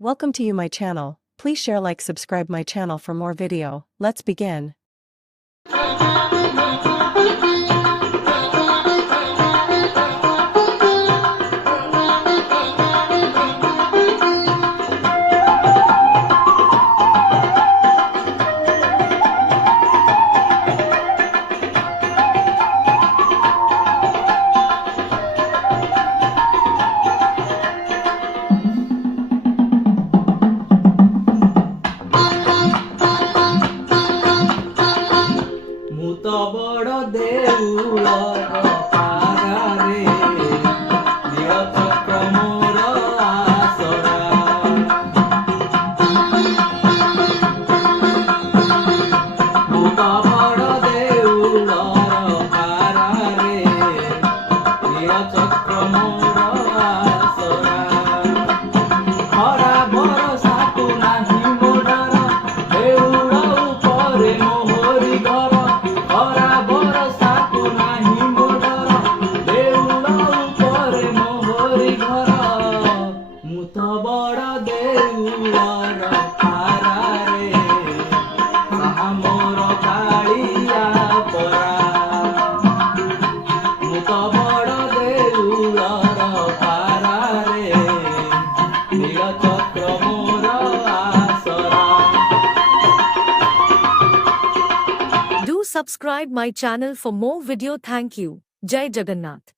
Welcome to my channel. Please share, like, subscribe my channel for more video. Let's begin. ବଡ଼ ଦେଉଳର ପାରାରେ ନୀଳଚକ୍ର ମୋର ଆସରା। ଭୂତ ବଡ଼ ଦେଉଳର ପାରାରେ ନୀଳଚକ୍ର ମୋର ଆସରା। ଖରା ଭରସାକୁ ନାହିଁ ମୋ ଡର, ଦେଉଳ ଉପରେ ମୋହରି ଘର। ବଡ଼ ଦେଉଳର ପାରାରେ ସାହା ମୋର କାଳିଆ ପରା। ମୁଁ ତ ବଡ଼ ଦେଉଳର ପାରାରେ ନୀଳଚକ୍ର ମୋର ଆସରା। Do subscribe my channel for more video. Thank you. Jai Jagannath.